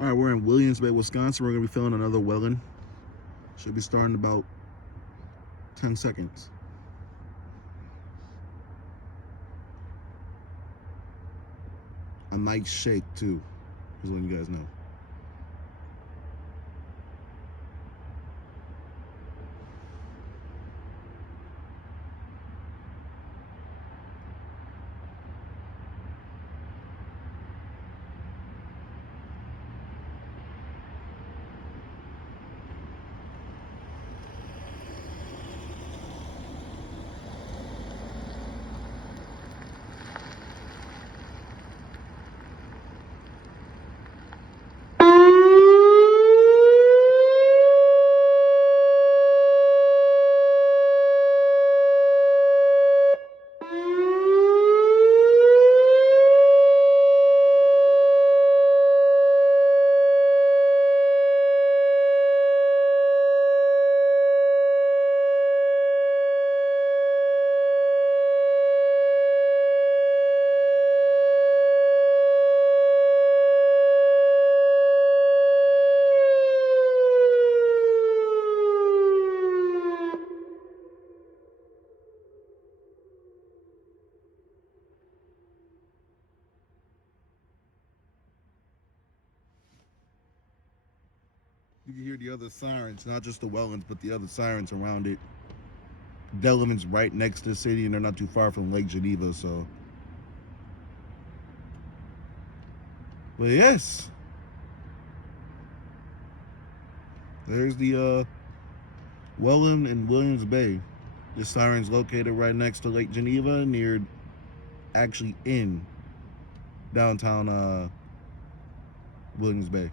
All right, we're in Williams Bay, Wisconsin. We're gonna be filling another Whelen. Should be starting in about 10 seconds. A nice shake too, just letting you guys know. You can hear the other sirens, not just the Whelens, but the other sirens around it. Delavan's right next to the city, and they're not too far from Lake Geneva, so. But yes, there's the Whelen in Williams Bay. The siren's located right next to Lake Geneva, actually in downtown Williams Bay.